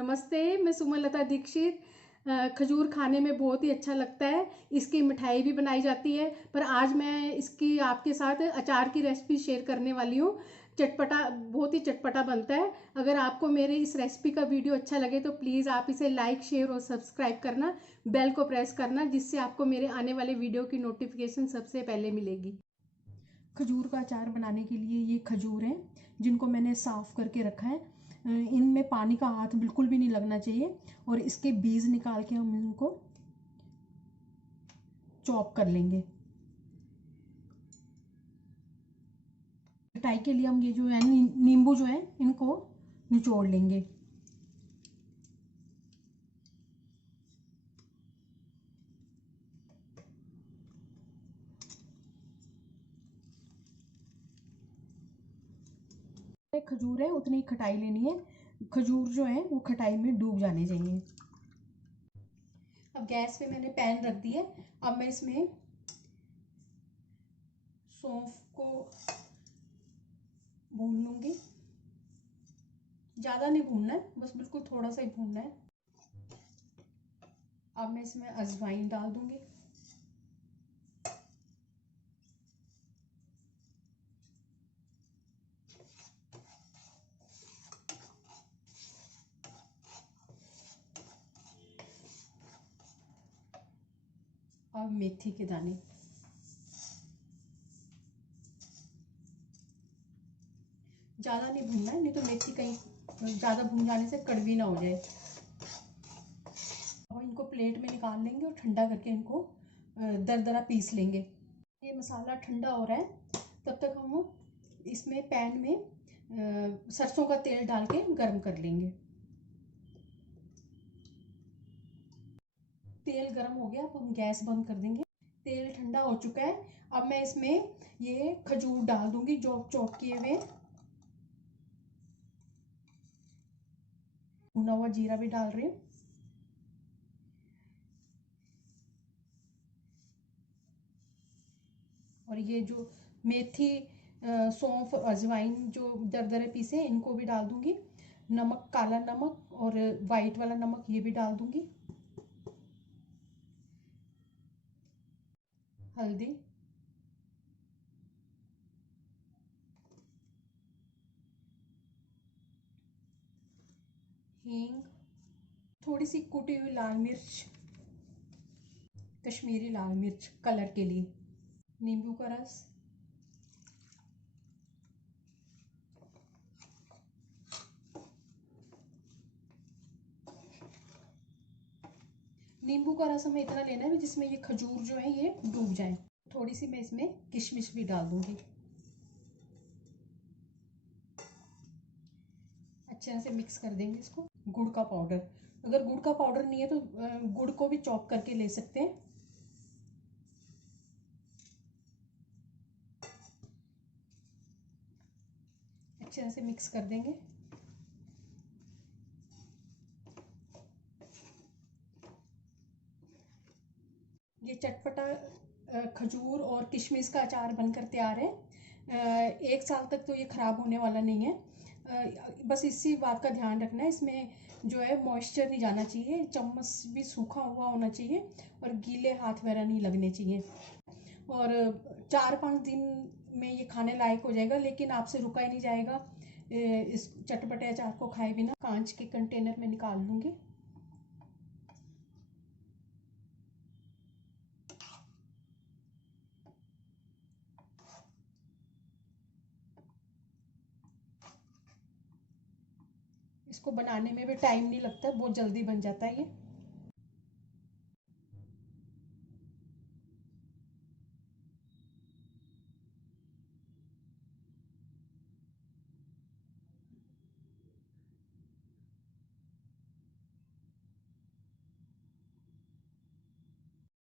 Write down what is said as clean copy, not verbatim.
नमस्ते, मैं सुमनलता दीक्षित। खजूर खाने में बहुत ही अच्छा लगता है। इसकी मिठाई भी बनाई जाती है, पर आज मैं इसकी आपके साथ अचार की रेसिपी शेयर करने वाली हूँ। चटपटा, बहुत ही चटपटा बनता है। अगर आपको मेरे इस रेसिपी का वीडियो अच्छा लगे तो प्लीज़ आप इसे लाइक, शेयर और सब्सक्राइब करना, बेल को प्रेस करना, जिससे आपको मेरे आने वाले वीडियो की नोटिफिकेशन सबसे पहले मिलेगी। खजूर का अचार बनाने के लिए ये खजूर हैं जिनको मैंने साफ़ करके रखा है। इनमें पानी का हाथ बिल्कुल भी नहीं लगना चाहिए और इसके बीज निकाल के हम इनको चॉप कर लेंगे। खटाई के लिए हम ये जो है नींबू जो है इनको निचोड़ लेंगे। खजूर है उतनी ही खटाई लेनी है। खजूर जो है वो खटाई में डूब जाने चाहिए। अब गैस पे मैंने पैन रख दिया। अब मैं इसमें सौंफ को भून लूंगी। ज़्यादा नहीं भूनना है, बस बिल्कुल थोड़ा सा ही भूनना है। अब मैं इसमें अजवाइन डाल दूंगी। और मेथी के दाने। ज़्यादा नहीं भूनना है, नहीं तो मेथी कहीं ज़्यादा भून जाने से कड़वी ना हो जाए। अब इनको प्लेट में निकाल लेंगे और ठंडा करके इनको दरदरा पीस लेंगे। ये मसाला ठंडा हो रहा है, तब तक हम इसमें पैन में सरसों का तेल डाल के गर्म कर लेंगे। तेल गर्म हो गया, अब हम गैस बंद कर देंगे। तेल ठंडा हो चुका है। अब मैं इसमें ये खजूर डाल दूंगी जो चॉप किए हुए। भुना हुआ जीरा भी डाल रही हूँ। और ये जो मेथी, सौंफ, अजवाइन जो दरदरे पीसे इनको भी डाल दूंगी। नमक, काला नमक और वाइट वाला नमक ये भी डाल दूंगी। हल्दी, हींग, थोड़ी सी कुटी हुई लाल मिर्च, कश्मीरी लाल मिर्च कलर के लिए, नींबू का रस, नींबू का रस हमें इतना लेना है जिसमें ये खजूर जो है ये डूब जाए। थोड़ी सी मैं इसमें किशमिश भी डाल दूंगी। अच्छे से मिक्स कर देंगे इसको। गुड़ का पाउडर, अगर गुड़ का पाउडर नहीं है तो गुड़ को भी चॉप करके ले सकते हैं। अच्छे से मिक्स कर देंगे। ये चटपटा खजूर और किशमिश का अचार बनकर तैयार है। 1 साल तक तो ये खराब होने वाला नहीं है। बस इसी बात का ध्यान रखना है, इसमें जो है मॉइस्चर नहीं जाना चाहिए, चम्मच भी सूखा हुआ होना चाहिए और गीले हाथ वगैरह नहीं लगने चाहिए। और 4-5 दिन में ये खाने लायक हो जाएगा, लेकिन आपसे रुका ही नहीं जाएगा। इस चटपटे अचार को खाए बिना कांच के कंटेनर में निकाल लूँगी। इसको बनाने में भी टाइम नहीं लगता, बहुत जल्दी बन जाता है ये।